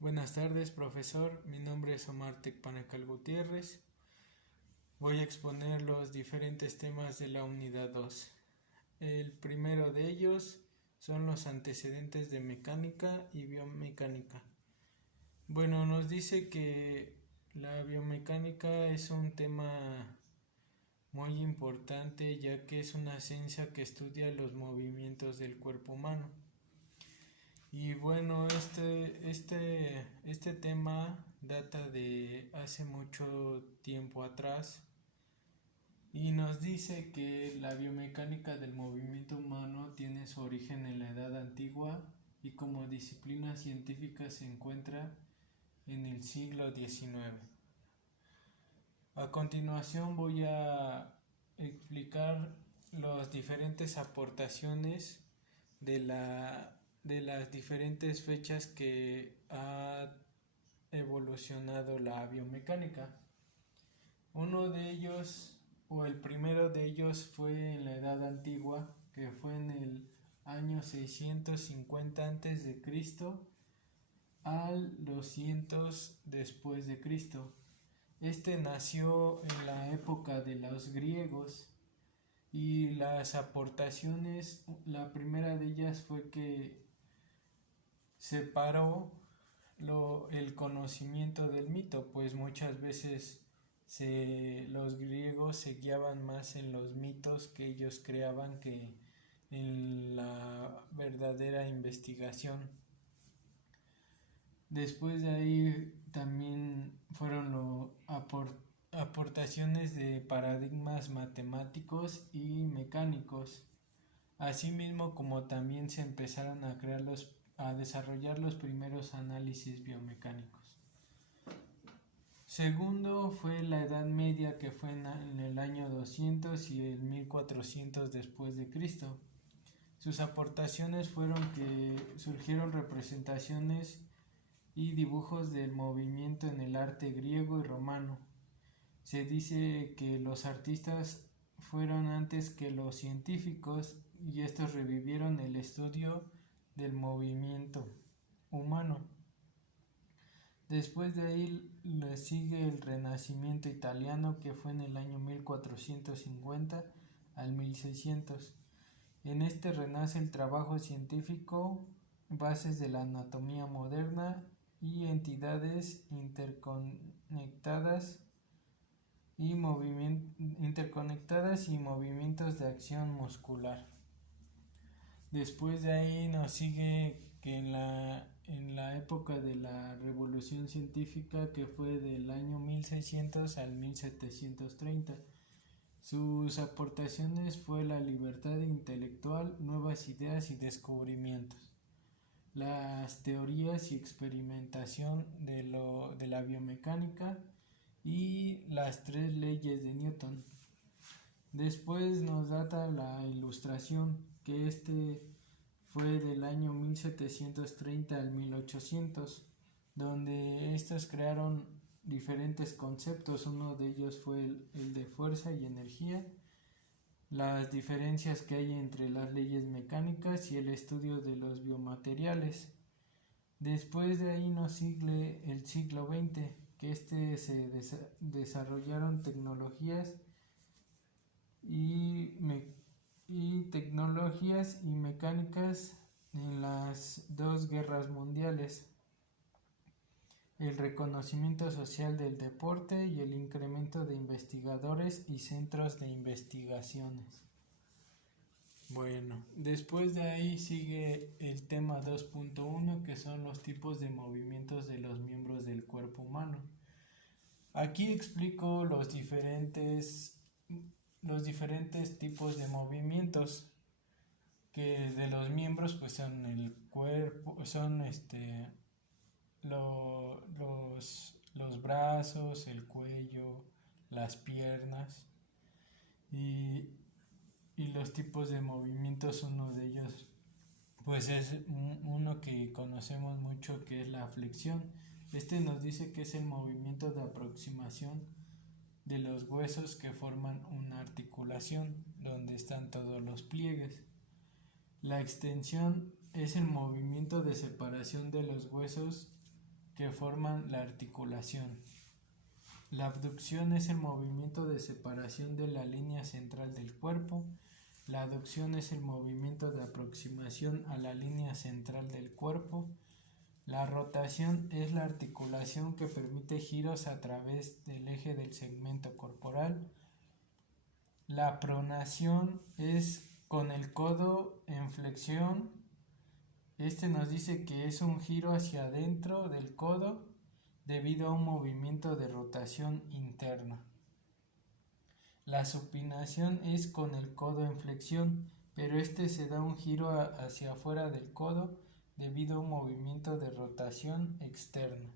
Buenas tardes, profesor. Mi nombre es Omar Tecpanacal Gutiérrez. Voy a exponer los diferentes temas de la unidad 2. El primero de ellos son los antecedentes de mecánica y biomecánica. Bueno, nos dice que la biomecánica es un tema muy importante, ya que es una ciencia que estudia los movimientos del cuerpo humano. Y bueno, este tema data de hace mucho tiempo atrás y nos dice que la biomecánica del movimiento humano tiene su origen en la Edad Antigua y como disciplina científica se encuentra en el siglo XIX. A continuación voy a explicar las diferentes aportaciones de las diferentes fechas que ha evolucionado la biomecánica. Uno de ellos, o el primero de ellos, fue en la Edad Antigua, que fue en el año 650 a.C. al 200 después de Cristo. Este nació en la época de los griegos y las aportaciones, la primera de ellas fue que separó el conocimiento del mito, pues muchas veces los griegos se guiaban más en los mitos que ellos creaban que en la verdadera investigación. Después de ahí también fueron aportaciones de paradigmas matemáticos y mecánicos, asimismo como también se empezaron a desarrollar los primeros análisis biomecánicos. Segundo fue la Edad Media, que fue en el año 200 y el 1400 después de Cristo. Sus aportaciones fueron que surgieron representaciones y dibujos del movimiento en el arte griego y romano. Se dice que los artistas fueron antes que los científicos y estos revivieron el estudio del movimiento humano. Después de ahí le sigue el Renacimiento italiano, que fue en el año 1450 al 1600. En este renace el trabajo científico, bases de la anatomía moderna y entidades interconectadas y movimientos de acción muscular. Después de ahí nos sigue que en la época de la Revolución Científica, que fue del año 1600 al 1730, sus aportaciones fue la libertad intelectual, nuevas ideas y descubrimientos, las teorías y experimentación de la biomecánica y las 3 leyes de Newton. Después nos data la Ilustración, que fue del año 1730 al 1800, donde estos crearon diferentes conceptos. Uno de ellos fue el de fuerza y energía, las diferencias que hay entre las leyes mecánicas y el estudio de los biomateriales. Después de ahí nos sigue el siglo XX, que se desarrollaron tecnologías y mecánicas en las 2 guerras mundiales, el reconocimiento social del deporte y el incremento de investigadores y centros de investigaciones. Bueno, después de ahí sigue el tema 2.1, que son los tipos de movimientos de los miembros del cuerpo humano. Aquí explico los diferentes tipos de movimientos que de los miembros, pues son el cuerpo, son los brazos, el cuello, las piernas y los tipos de movimientos. Uno de ellos pues es uno que conocemos mucho, que es la flexión. Nos dice que es el movimiento de aproximación de los huesos que forman una articulación donde están todos los pliegues. La extensión es el movimiento de separación de los huesos que forman la articulación. La abducción es el movimiento de separación de la línea central del cuerpo. La aducción es el movimiento de aproximación a la línea central del cuerpo. La rotación es la articulación que permite giros a través del eje del segmento corporal. La pronación es con el codo en flexión. Este nos dice que es un giro hacia adentro del codo debido a un movimiento de rotación interna. La supinación es con el codo en flexión, pero este se da un giro hacia afuera del codo debido a un movimiento de rotación externa.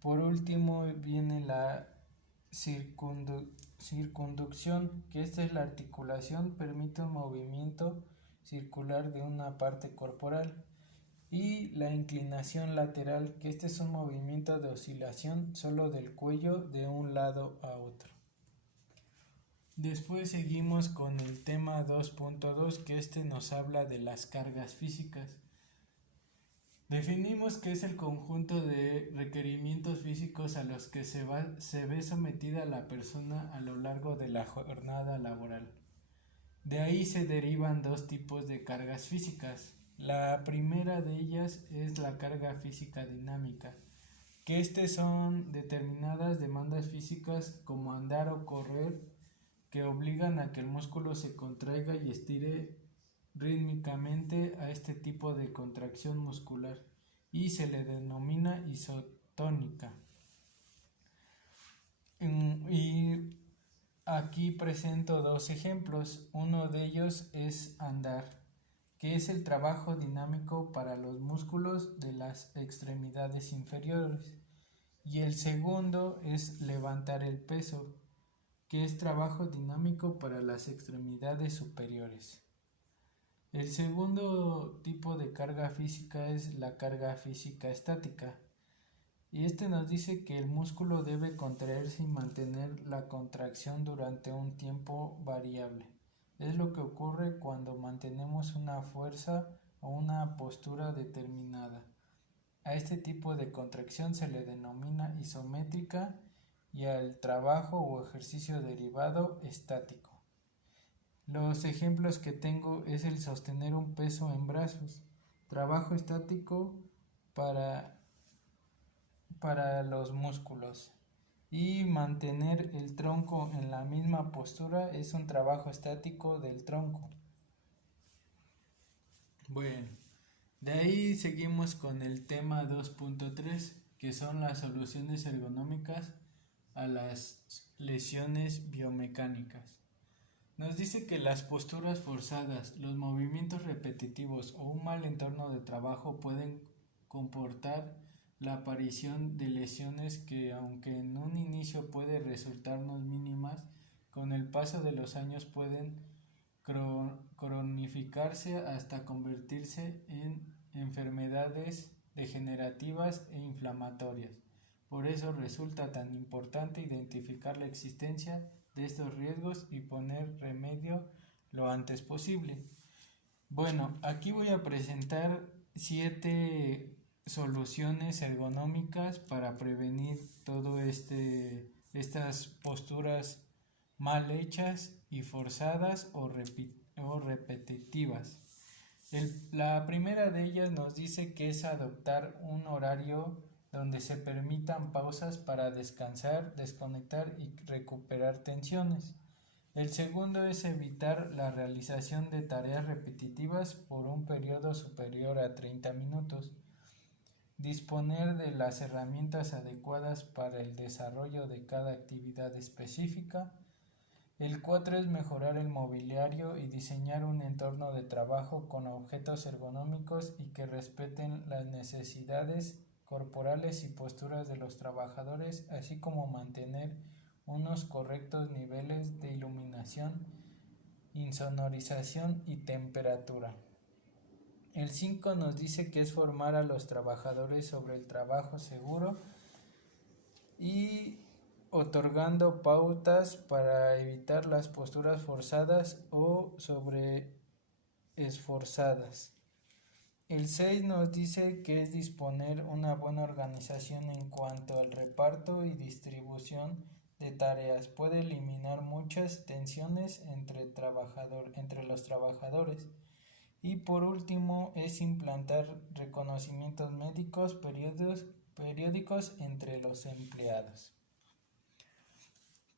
Por último viene la circunducción, que esta es la articulación, permite un movimiento circular de una parte corporal. Y la inclinación lateral, que este es un movimiento de oscilación solo del cuello de un lado a otro. Después seguimos con el tema 2.2, que nos habla de las cargas físicas. Definimos que es el conjunto de requerimientos físicos a los que se ve sometida la persona a lo largo de la jornada laboral. De ahí se derivan dos tipos de cargas físicas. La primera de ellas es la carga física dinámica, que son determinadas demandas físicas como andar o correr que obligan a que el músculo se contraiga y estire rítmicamente a este tipo de contracción muscular y se le denomina isotónica. Y aquí presento dos ejemplos. Uno de ellos es andar, que es el trabajo dinámico para los músculos de las extremidades inferiores. Y el segundo es levantar el peso, que es trabajo dinámico para las extremidades superiores. El segundo tipo de carga física es la carga física estática. Y nos dice que el músculo debe contraerse y mantener la contracción durante un tiempo variable. Es lo que ocurre cuando mantenemos una fuerza o una postura determinada. A este tipo de contracción se le denomina isométrica y al trabajo o ejercicio derivado estático. Los ejemplos que tengo es el sostener un peso en brazos, trabajo estático para los músculos, y mantener el tronco en la misma postura es un trabajo estático del tronco. Bueno, de ahí seguimos con el tema 2.3, que son las soluciones ergonómicas a las lesiones biomecánicas. Nos dice que las posturas forzadas, los movimientos repetitivos o un mal entorno de trabajo pueden comportar la aparición de lesiones que, aunque en un inicio puede resultarnos mínimas, con el paso de los años pueden cronificarse hasta convertirse en enfermedades degenerativas e inflamatorias. Por eso resulta tan importante identificar la existencia de estos riesgos y poner remedio lo antes posible. Bueno, aquí voy a presentar 7 soluciones ergonómicas para prevenir todo estas posturas mal hechas y forzadas o repetitivas. La primera de ellas nos dice que es adoptar un horario donde se permitan pausas para descansar, desconectar y recuperar tensiones. El segundo es evitar la realización de tareas repetitivas por un periodo superior a 30 minutos. Disponer de las herramientas adecuadas para el desarrollo de cada actividad específica. El 4 es mejorar el mobiliario y diseñar un entorno de trabajo con objetos ergonómicos y que respeten las necesidades corporales y posturas de los trabajadores, así como mantener unos correctos niveles de iluminación, insonorización y temperatura. El 5 nos dice que es formar a los trabajadores sobre el trabajo seguro y otorgando pautas para evitar las posturas forzadas o sobreesforzadas. El 6 nos dice que es disponer una buena organización en cuanto al reparto y distribución de tareas. Puede eliminar muchas tensiones entre los trabajadores. Y por último es implantar reconocimientos médicos periódicos entre los empleados.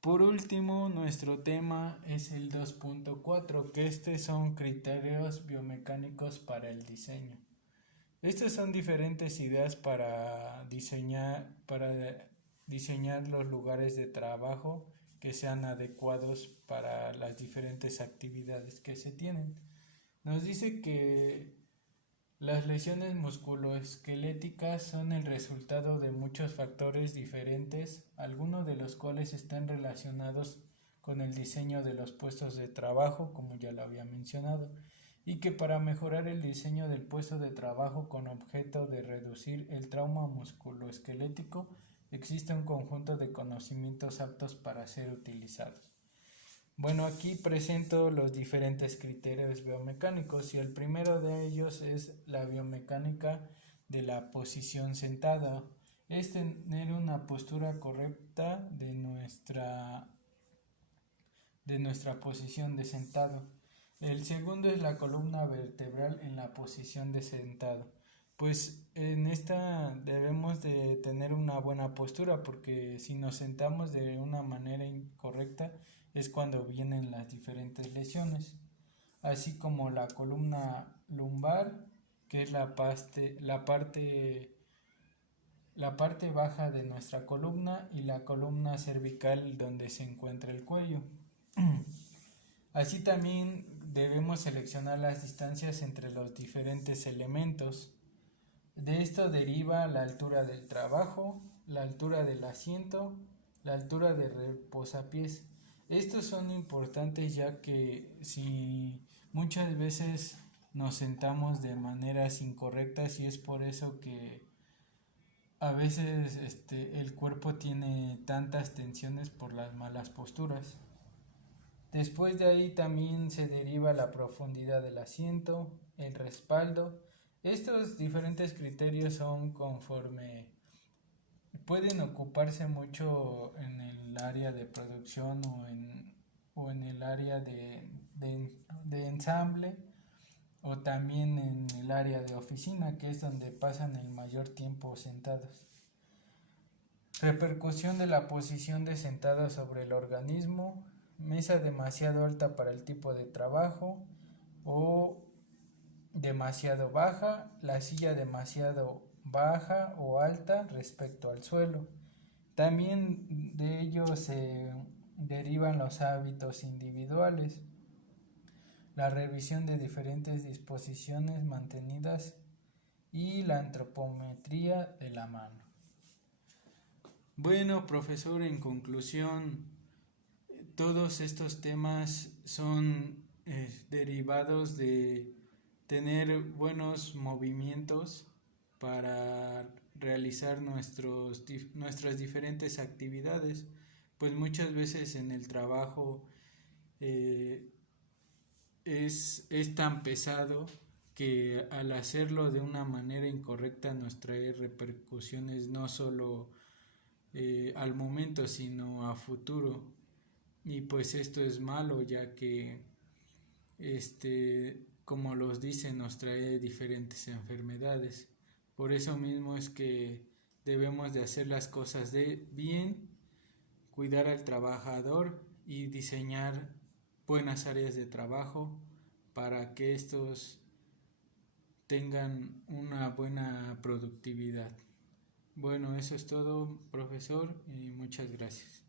Por último, nuestro tema es el 2.4, que son criterios biomecánicos para el diseño. Estas son diferentes ideas para diseñar los lugares de trabajo que sean adecuados para las diferentes actividades que se tienen. Nos dice que las lesiones musculoesqueléticas son el resultado de muchos factores diferentes, algunos de los cuales están relacionados con el diseño de los puestos de trabajo, como ya lo había mencionado, y que para mejorar el diseño del puesto de trabajo con objeto de reducir el trauma musculoesquelético, existe un conjunto de conocimientos aptos para ser utilizados. Bueno, aquí presento los diferentes criterios biomecánicos y el primero de ellos es la biomecánica de la posición sentada. Es tener una postura correcta de nuestra posición de sentado. El segundo es la columna vertebral en la posición de sentado. Pues en esta debemos de tener una buena postura porque si nos sentamos de una manera incorrecta es cuando vienen las diferentes lesiones, así como la columna lumbar, que es la parte baja de nuestra columna, y la columna cervical donde se encuentra el cuello. Así también debemos seleccionar las distancias entre los diferentes elementos. De esto deriva la altura del trabajo, la altura del asiento, la altura de reposapiés. Estos son importantes ya que si muchas veces nos sentamos de maneras incorrectas y es por eso que a veces el cuerpo tiene tantas tensiones por las malas posturas. Después de ahí también se deriva la profundidad del asiento, el respaldo. Estos diferentes criterios son conforme pueden ocuparse mucho en el área de producción o en el área de ensamble o también en el área de oficina, que es donde pasan el mayor tiempo sentados. Repercusión de la posición de sentado sobre el organismo, mesa demasiado alta para el tipo de trabajo o demasiado baja, la silla demasiado baja o alta respecto al suelo. También de ello se derivan los hábitos individuales, la revisión de diferentes disposiciones mantenidas y la antropometría de la mano. Bueno, profesor, en conclusión, todos estos temas son derivados de tener buenos movimientos para realizar nuestras diferentes actividades, pues muchas veces en el trabajo es tan pesado que al hacerlo de una manera incorrecta nos trae repercusiones no solo al momento sino a futuro, y pues esto es malo ya que como los dice, nos trae diferentes enfermedades. Por eso mismo es que debemos de hacer las cosas bien, cuidar al trabajador y diseñar buenas áreas de trabajo para que estos tengan una buena productividad. Bueno, eso es todo, profesor, y muchas gracias.